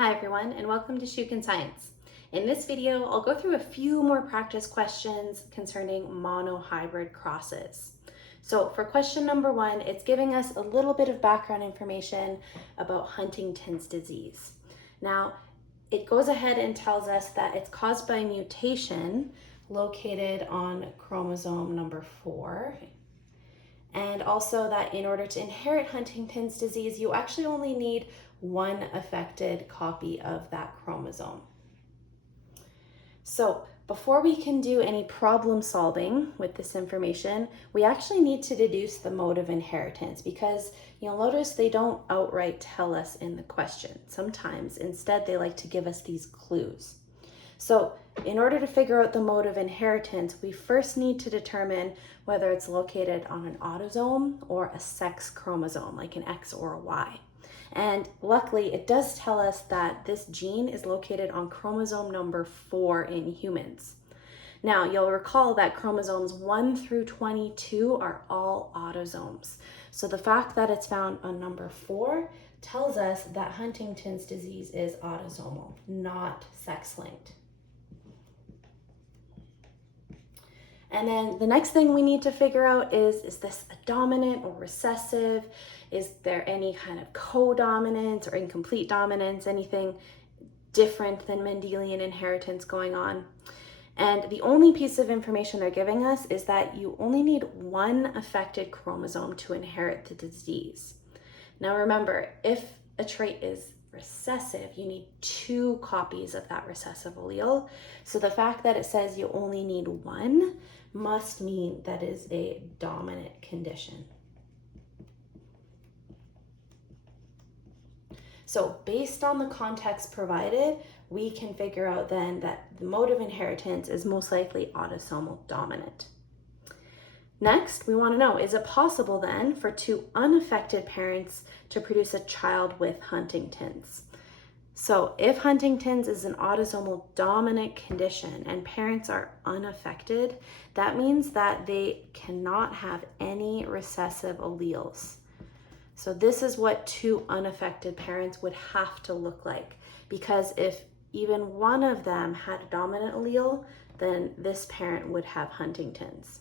Hi everyone, and welcome to Shukin Science. In this video, I'll go through a few more practice questions concerning monohybrid crosses. So for question number 1, it's giving us a little bit of background information about Huntington's disease. Now, it goes ahead and tells us that it's caused by mutation located on chromosome number 4. And also that in order to inherit Huntington's disease, you actually only need one affected copy of that chromosome. So before we can do any problem solving with this information, we actually need to deduce the mode of inheritance because you'll notice they don't outright tell us in the question. Sometimes instead they like to give us these clues. So in order to figure out the mode of inheritance, we first need to determine whether it's located on an autosome or a sex chromosome, like an X or a Y. And luckily, it does tell us that this gene is located on chromosome number 4 in humans. Now, you'll recall that chromosomes 1 through 22 are all autosomes. So the fact that it's found on number 4 tells us that Huntington's disease is autosomal, not sex-linked. And then the next thing we need to figure out is this a dominant or recessive? Is there any kind of codominance or incomplete dominance, anything different than Mendelian inheritance going on? And the only piece of information they're giving us is that you only need one affected chromosome to inherit the disease. Now remember, if a trait is recessive, you need 2 copies of that recessive allele. So the fact that it says you only need one must mean that is a dominant condition. So based on the context provided, we can figure out then that the mode of inheritance is most likely autosomal dominant. Next, we want to know, is it possible then for 2 unaffected parents to produce a child with Huntington's? So if Huntington's is an autosomal dominant condition and parents are unaffected, that means that they cannot have any recessive alleles. So this is what 2 unaffected parents would have to look like, because if even one of them had a dominant allele, then this parent would have Huntington's.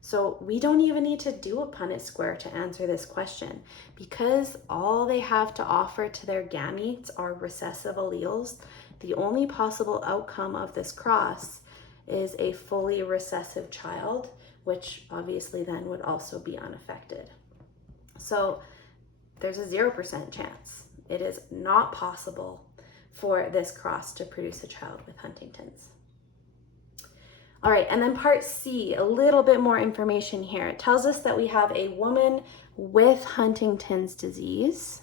So we don't even need to do a Punnett square to answer this question because all they have to offer to their gametes are recessive alleles. The only possible outcome of this cross is a fully recessive child, which obviously then would also be unaffected. So there's a 0% chance. It is not possible for this cross to produce a child with Huntington's. All right, and then part C, a little bit more information here. It tells us that we have a woman with Huntington's disease.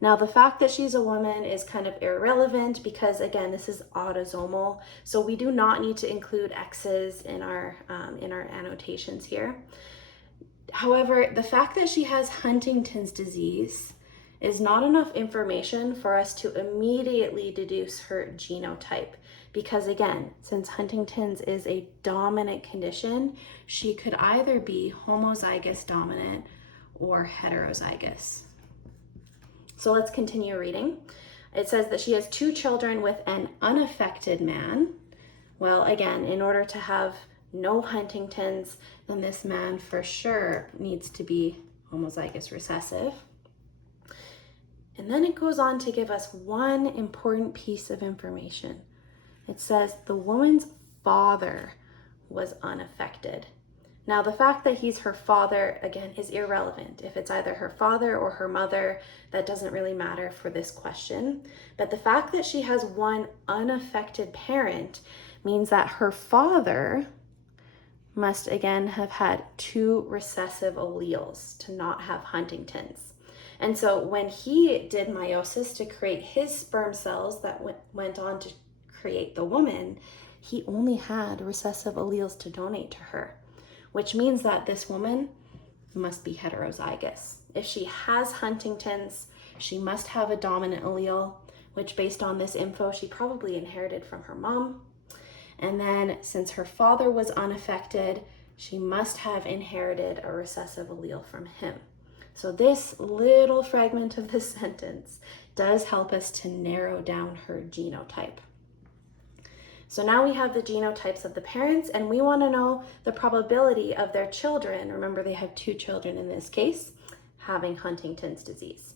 Now, the fact that she's a woman is kind of irrelevant because, again, this is autosomal, so we do not need to include X's in our annotations here. However, the fact that she has Huntington's disease is not enough information for us to immediately deduce her genotype. Because again, since Huntington's is a dominant condition, she could either be homozygous dominant or heterozygous. So let's continue reading. It says that she has 2 children with an unaffected man. Well, again, in order to have no Huntington's, then this man for sure needs to be homozygous recessive. And then it goes on to give us one important piece of information. It says the woman's father was unaffected. Now, the fact that he's her father, again, is irrelevant. If it's either her father or her mother, that doesn't really matter for this question. But the fact that she has one unaffected parent means that her father must again have had 2 recessive alleles to not have Huntington's. And so when he did meiosis to create his sperm cells that went on to create the woman, he only had recessive alleles to donate to her, which means that this woman must be heterozygous. If she has Huntington's, she must have a dominant allele, which based on this info, she probably inherited from her mom. And then since her father was unaffected, she must have inherited a recessive allele from him. So this little fragment of this sentence does help us to narrow down her genotype. So now we have the genotypes of the parents, and we want to know the probability of their children, remember they have 2 children in this case, having Huntington's disease.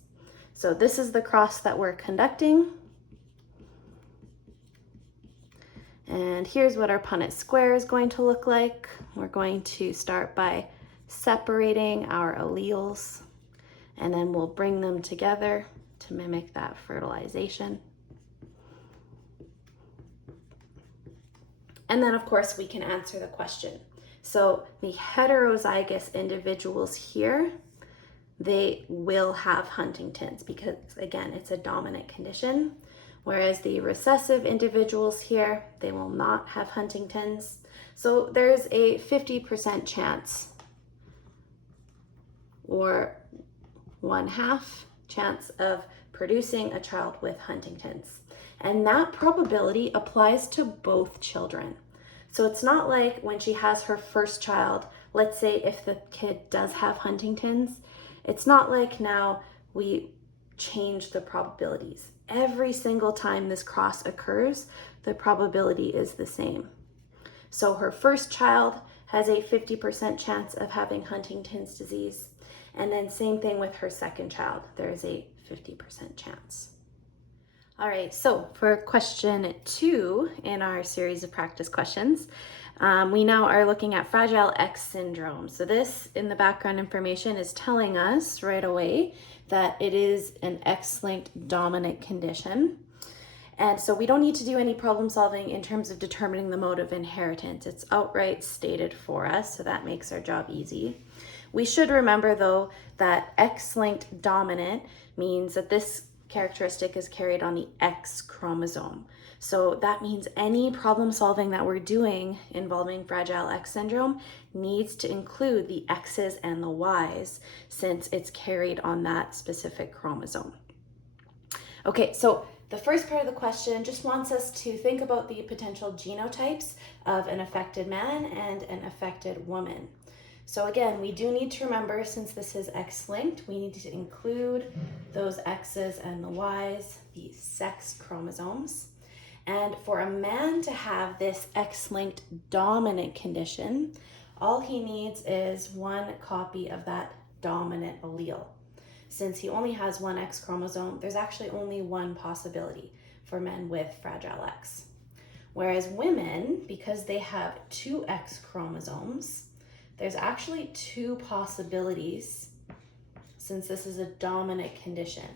So this is the cross that we're conducting. And here's what our Punnett square is going to look like. We're going to start by separating our alleles, and then we'll bring them together to mimic that fertilization. And then of course we can answer the question. So the heterozygous individuals here, they will have Huntington's because again, it's a dominant condition. Whereas the recessive individuals here, they will not have Huntington's. So there's a 50% chance, or 1/2 chance of producing a child with Huntington's. And that probability applies to both children. So it's not like when she has her first child, let's say if the kid does have Huntington's, it's not like now we change the probabilities. Every single time this cross occurs, the probability is the same. So her first child has a 50% chance of having Huntington's disease. And then same thing with her second child, there's a 50% chance. All right, so for question 2 in our series of practice questions, we now are looking at Fragile X syndrome. So this in the background information is telling us right away that it is an X-linked dominant condition. And so we don't need to do any problem solving in terms of determining the mode of inheritance. It's outright stated for us, so that makes our job easy. We should remember though that X-linked dominant means that this characteristic is carried on the X chromosome. So that means any problem solving that we're doing involving Fragile X syndrome needs to include the X's and the Y's since it's carried on that specific chromosome. Okay, so the first part of the question just wants us to think about the potential genotypes of an affected man and an affected woman. So again, we do need to remember, since this is X-linked, we need to include those X's and the Y's, the sex chromosomes. And for a man to have this X-linked dominant condition, all he needs is 1 copy of that dominant allele. Since he only has 1 X chromosome, there's actually only 1 possibility for men with Fragile X. Whereas women, because they have 2 X chromosomes, there's actually 2 possibilities since this is a dominant condition.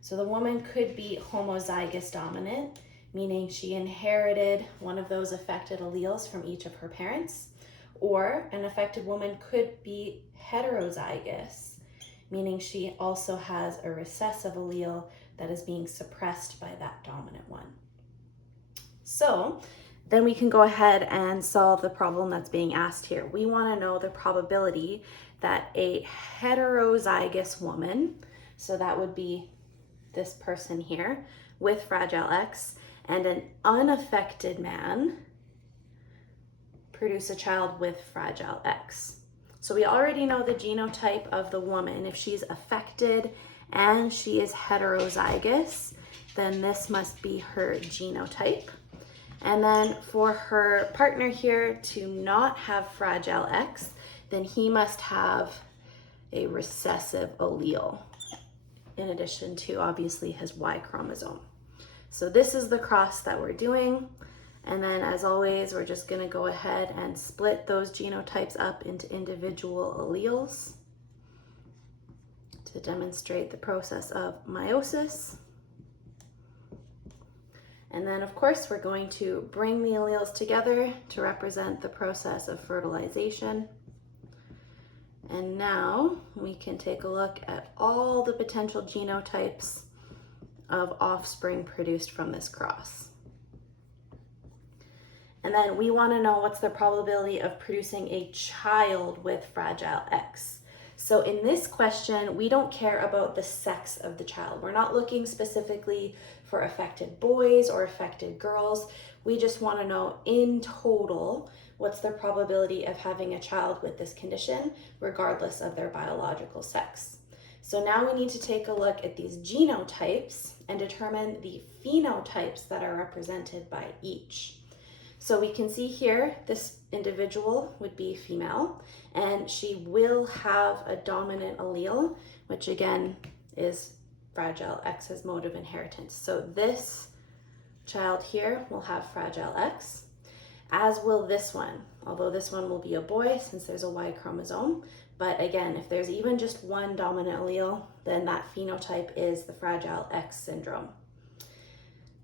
So the woman could be homozygous dominant, meaning she inherited one of those affected alleles from each of her parents, or an affected woman could be heterozygous, meaning she also has a recessive allele that is being suppressed by that dominant one. So then we can go ahead and solve the problem that's being asked here. We want to know the probability that a heterozygous woman, so that would be this person here with Fragile X, and an unaffected man produce a child with Fragile X. So we already know the genotype of the woman. If she's affected and she is heterozygous, then this must be her genotype. And then for her partner here to not have Fragile X, then he must have a recessive allele, in addition to obviously his Y chromosome. So this is the cross that we're doing. And then as always, we're just gonna go ahead and split those genotypes up into individual alleles to demonstrate the process of meiosis. And then of course, we're going to bring the alleles together to represent the process of fertilization. And now we can take a look at all the potential genotypes of offspring produced from this cross. And then we want to know what's the probability of producing a child with Fragile X. So in this question, we don't care about the sex of the child. We're not looking specifically for affected boys or affected girls. We just want to know in total, what's the probability of having a child with this condition, regardless of their biological sex. So now we need to take a look at these genotypes and determine the phenotypes that are represented by each. So we can see here, this individual would be female, and she will have a dominant allele, which again is Fragile X's mode of inheritance. So this child here will have Fragile X, as will this one, although this one will be a boy since there's a Y chromosome. But again, if there's even just one dominant allele, then that phenotype is the Fragile X syndrome.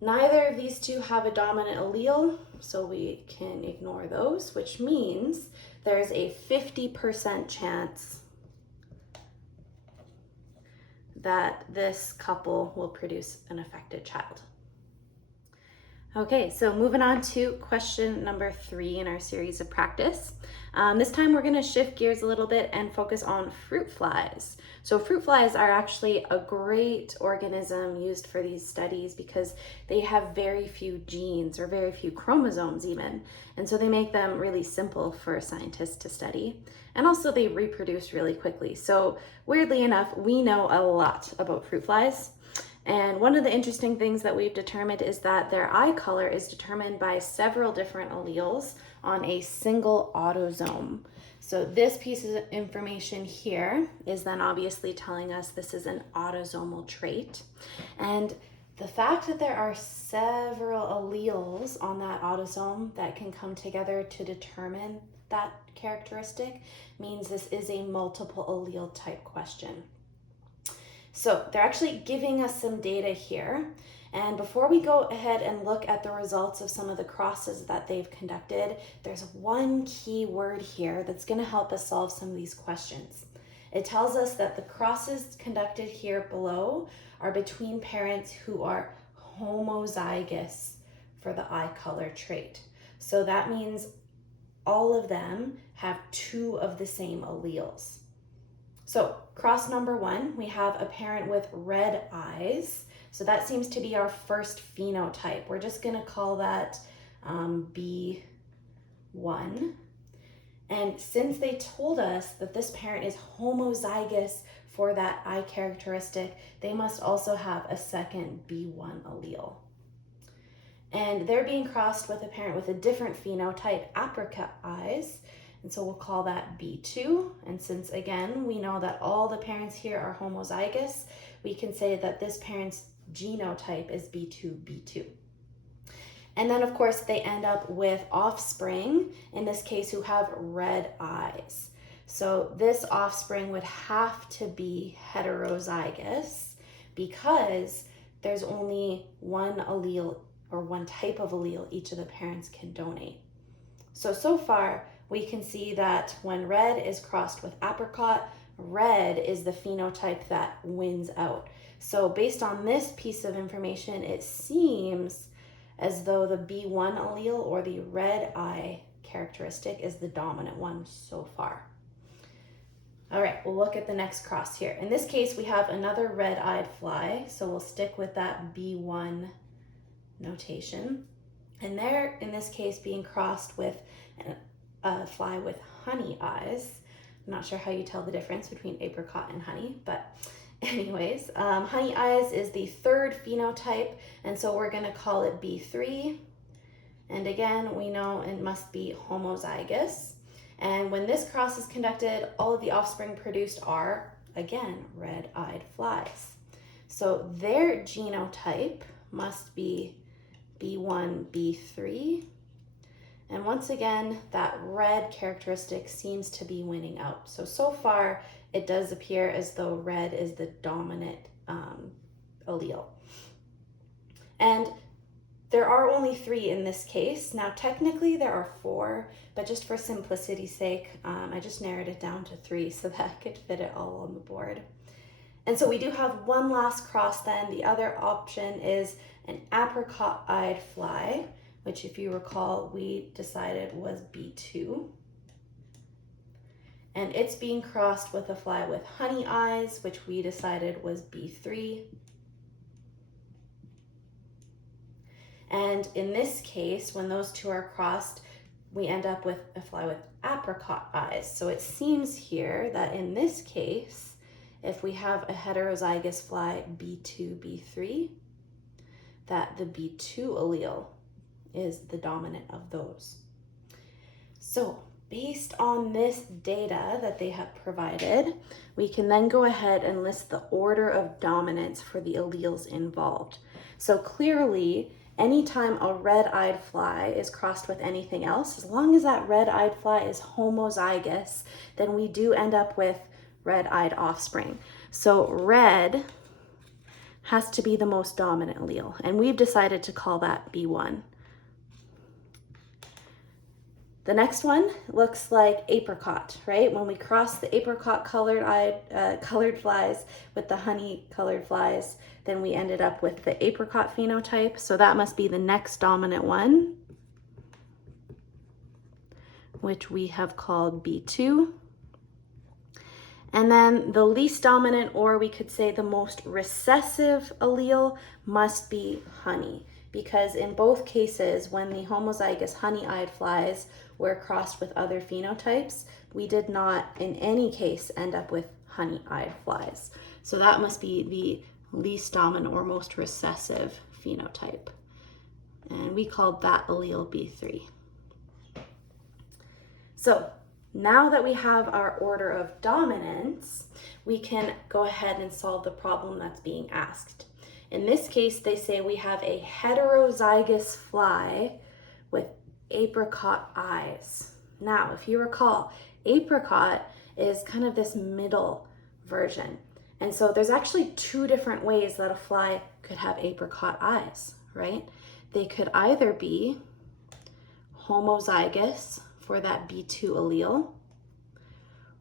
Neither of these two have a dominant allele, so we can ignore those, which means there's a 50% chance that this couple will produce an affected child. Okay, so moving on to question number 3 in our series of practice. This time we're going to shift gears a little bit and focus on fruit flies. So fruit flies are actually a great organism used for these studies because they have very few genes or very few chromosomes even. And so they make them really simple for scientists to study. And also they reproduce really quickly. So weirdly enough, we know a lot about fruit flies. And one of the interesting things that we've determined is that their eye color is determined by several different alleles on a single autosome. So this piece of information here is then obviously telling us this is an autosomal trait. And the fact that there are several alleles on that autosome that can come together to determine that characteristic means this is a multiple allele type question. So they're actually giving us some data here. And before we go ahead and look at the results of some of the crosses that they've conducted, there's one key word here that's going to help us solve some of these questions. It tells us that the crosses conducted here below are between parents who are homozygous for the eye color trait. So that means all of them have 2 of the same alleles. So cross number 1, we have a parent with red eyes. So that seems to be our first phenotype. We're just going to call that B1. And since they told us that this parent is homozygous for that eye characteristic, they must also have a second B1 allele. And they're being crossed with a parent with a different phenotype, apricot eyes. And so we'll call that B2. And since again, we know that all the parents here are homozygous, we can say that this parent's genotype is B2B2. And then of course they end up with offspring, in this case, who have red eyes. So this offspring would have to be heterozygous because there's only one allele or one type of allele each of the parents can donate. So far, we can see that when red is crossed with apricot, red is the phenotype that wins out. So based on this piece of information, it seems as though the B1 allele or the red eye characteristic is the dominant one so far. All right, we'll look at the next cross here. In this case, we have another red-eyed fly, so we'll stick with that B1 notation. And they're, in this case, being crossed with a fly with honey eyes. I'm not sure how you tell the difference between apricot and honey, but anyways, honey eyes is the third phenotype, and so we're going to call it B3. And again, we know it must be homozygous. And when this cross is conducted, all of the offspring produced are, again, red-eyed flies. So their genotype must be B1, B3. And once again, that red characteristic seems to be winning out. So far, it does appear as though red is the dominant allele. And there are only 3 in this case. Now, technically, there are 4, but just for simplicity's sake, I just narrowed it down to 3 so that I could fit it all on the board. And so we do have one last cross then. The other option is an apricot-eyed fly, which if you recall, we decided was B2. And it's being crossed with a fly with honey eyes, which we decided was B3. And in this case, when those 2 are crossed, we end up with a fly with apricot eyes. So it seems here that in this case, if we have a heterozygous fly B2, B3, that the B2 allele is the dominant of those. So based on this data that they have provided, we can then go ahead and list the order of dominance for the alleles involved. So clearly, anytime a red-eyed fly is crossed with anything else, as long as that red-eyed fly is homozygous, then we do end up with red-eyed offspring. So red has to be the most dominant allele, and we've decided to call that B1. The next one looks like apricot, right? When we cross the apricot colored flies with the honey colored flies, then we ended up with the apricot phenotype. So that must be the next dominant one, which we have called B2. And then the least dominant, or we could say the most recessive allele, must be honey, because in both cases, when the homozygous honey-eyed flies were crossed with other phenotypes, we did not in any case end up with honey-eyed flies. So that must be the least dominant or most recessive phenotype. And we called that allele B3. So now that we have our order of dominance, we can go ahead and solve the problem that's being asked. In this case, they say we have a heterozygous fly with apricot eyes. Now, if you recall, apricot is kind of this middle version. And so there's actually two different ways that a fly could have apricot eyes, right? They could either be homozygous for that B2 allele,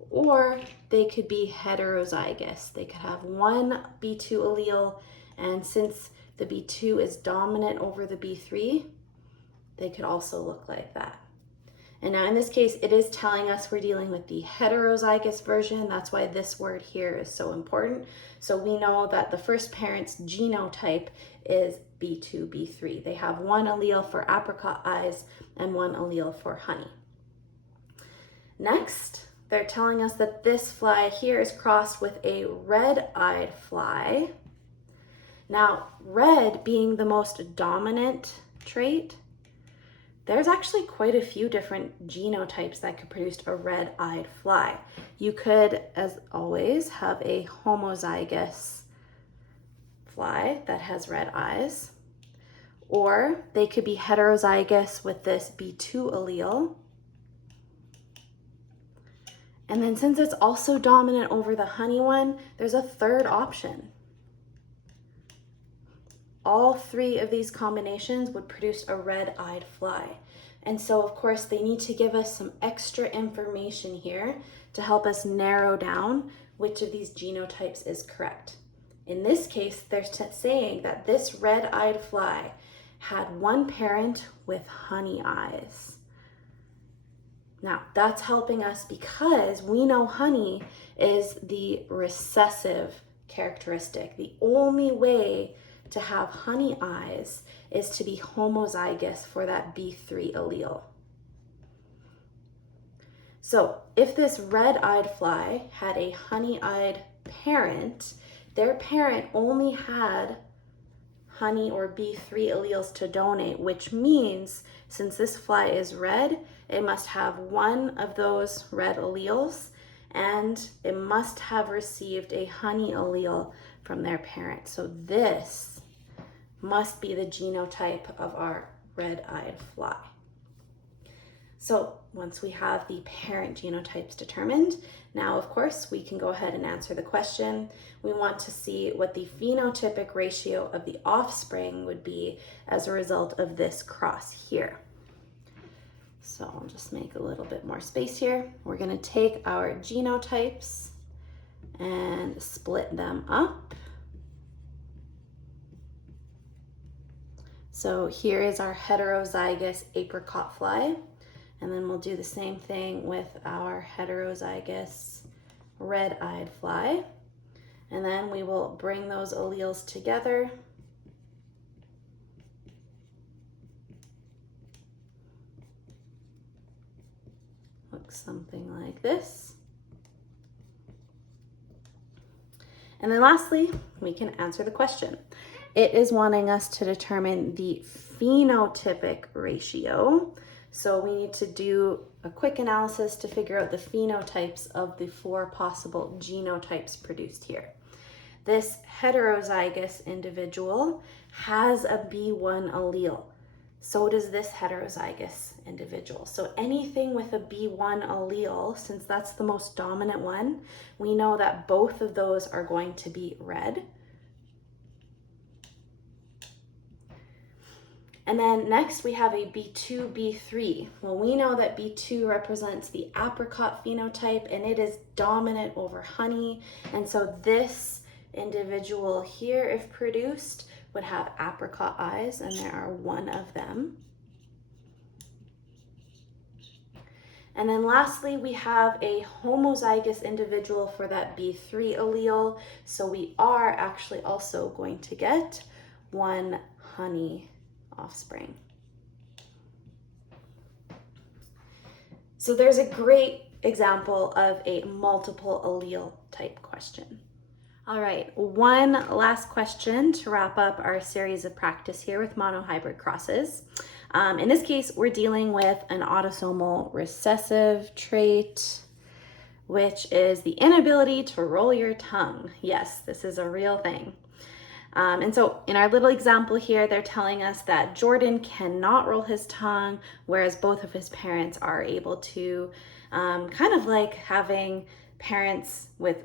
or they could be heterozygous. They could have one B2 allele, and since the B2 is dominant over the B3, they could also look like that. And now in this case, it is telling us we're dealing with the heterozygous version. That's why this word here is so important. So we know that the first parent's genotype is B2, B3. They have one allele for apricot eyes and one allele for honey. Next, they're telling us that this fly here is crossed with a red-eyed fly. Now, red being the most dominant trait, there's actually quite a few different genotypes that could produce a red-eyed fly. You could, as always, have a homozygous fly that has red eyes, or they could be heterozygous with this B2 allele. And then since it's also dominant over the honey one, there's a third option. All three of these combinations would produce a red-eyed fly. And so, of course, they need to give us some extra information here to help us narrow down which of these genotypes is correct. In this case, they're saying that this red-eyed fly had one parent with honey eyes. Now, that's helping us because we know honey is the recessive characteristic. The only way to have honey eyes is to be homozygous for that B3 allele. So if this red-eyed fly had a honey-eyed parent, their parent only had honey or B3 alleles to donate, which means since this fly is red, it must have one of those red alleles and it must have received a honey allele from their parent. So this must be the genotype of our red-eyed fly. So once we have the parent genotypes determined, now of course we can go ahead and answer the question. We want to see what the phenotypic ratio of the offspring would be as a result of this cross here. So I'll just make a little bit more space here. We're going to take our genotypes and split them up. So here is our heterozygous apricot fly, and then we'll do the same thing with our heterozygous red-eyed fly. And then we will bring those alleles together. Looks something like this. And then lastly, we can answer the question. It is wanting us to determine the phenotypic ratio. So we need to do a quick analysis to figure out the phenotypes of the 4 possible genotypes produced here. This heterozygous individual has a B1 allele. So does this heterozygous individual. So anything with a B1 allele, since that's the most dominant one, we know that both of those are going to be red. And then next we have a B2, B3. Well, we know that B2 represents the apricot phenotype and it is dominant over honey. And so this individual here, if produced, would have apricot eyes, and there are 1 of them. And then lastly, we have a homozygous individual for that B3 allele. So we are actually also going to get 1 honey offspring. So there's a great example of a multiple allele type question. All right, one last question to wrap up our series of practice here with monohybrid crosses. In this case, we're dealing with an autosomal recessive trait, which is the inability to roll your tongue. Yes, this is a real thing. And so in our little example here, they're telling us that Jordan cannot roll his tongue, whereas both of his parents are able to, kind of like having parents with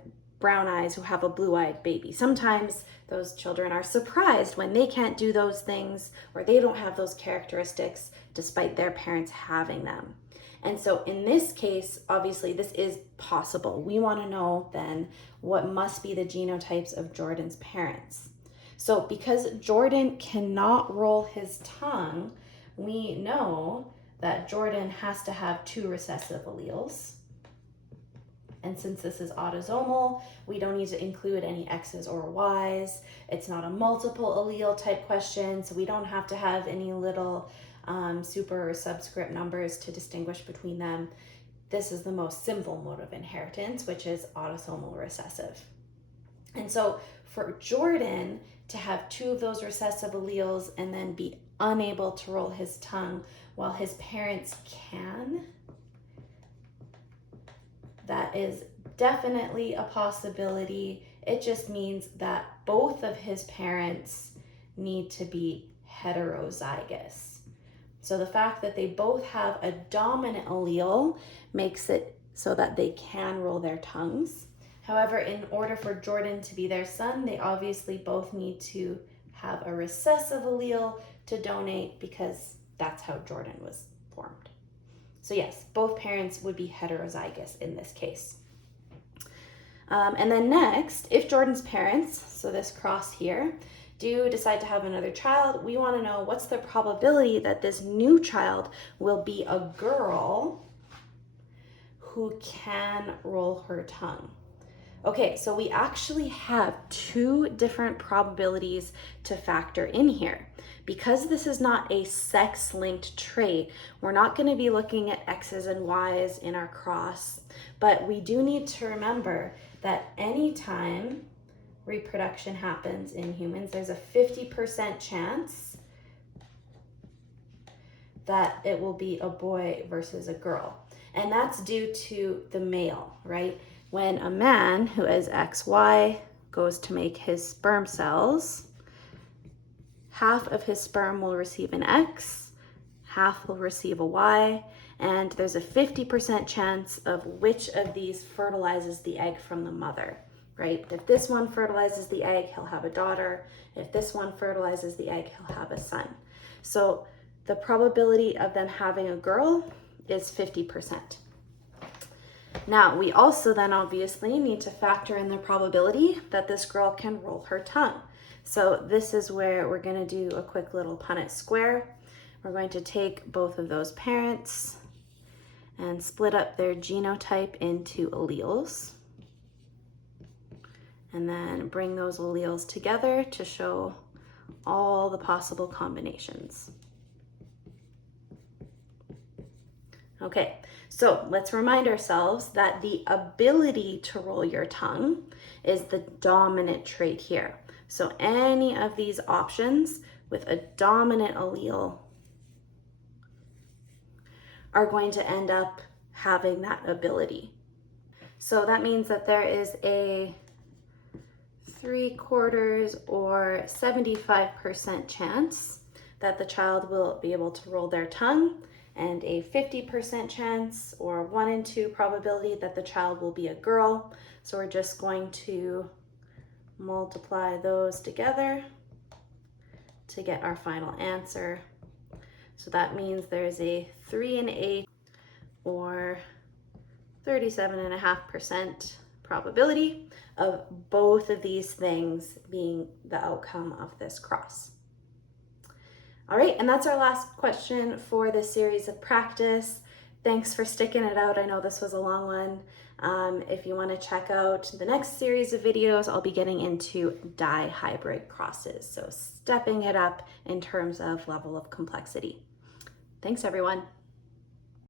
brown eyes who have a blue-eyed baby. Sometimes those children are surprised when they can't do those things or they don't have those characteristics despite their parents having them. And so in this case, obviously this is possible. We want to know then what must be the genotypes of Jordan's parents. So because Jordan cannot roll his tongue, we know that Jordan has to have 2 recessive alleles. And since this is autosomal, we don't need to include any X's or Y's. It's not a multiple allele type question, so we don't have to have any little super or subscript numbers to distinguish between them. This is the most simple mode of inheritance, which is autosomal recessive. And so for Jordan to have 2 of those recessive alleles and then be unable to roll his tongue while his parents can, that is definitely a possibility. It just means that both of his parents need to be heterozygous. So the fact that they both have a dominant allele makes it so that they can roll their tongues. However, in order for Jordan to be their son, they obviously both need to have a recessive allele to donate because that's how Jordan was formed. So yes, both parents would be heterozygous in this case. And then next, if Jordan's parents, so this cross here, do decide to have another child, we want to know what's the probability that this new child will be a girl who can roll her tongue. Okay, so we actually have 2 different probabilities to factor in here. Because this is not a sex-linked trait, we're not going to be looking at X's and Y's in our cross, but we do need to remember that anytime reproduction happens in humans, there's a 50% chance that it will be a boy versus a girl. And that's due to the male, right? When a man who is XY goes to make his sperm cells, half of his sperm will receive an X, half will receive a Y, and there's a 50% chance of which of these fertilizes the egg from the mother, right? If this one fertilizes the egg, he'll have a daughter. If this one fertilizes the egg, he'll have a son. So the probability of them having a girl is 50%. Now, we also then obviously need to factor in the probability that this girl can roll her tongue. So this is where we're going to do a quick little Punnett square. We're going to take both of those parents and split up their genotype into alleles. And then bring those alleles together to show all the possible combinations. Okay, so let's remind ourselves that the ability to roll your tongue is the dominant trait here. So any of these options with a dominant allele are going to end up having that ability. So that means that there is a 3/4 or 75% chance that the child will be able to roll their tongue, and a 50% chance or 1 in 2 probability that the child will be a girl. So we're just going to multiply those together to get our final answer. So that means there's a 3 in 8 or 37.5% probability of both of these things being the outcome of this cross. All right, and that's our last question for this series of practice. Thanks for sticking it out. I know this was a long one. If you want to check out the next series of videos, I'll be getting into dihybrid crosses, so stepping it up in terms of level of complexity. Thanks, everyone.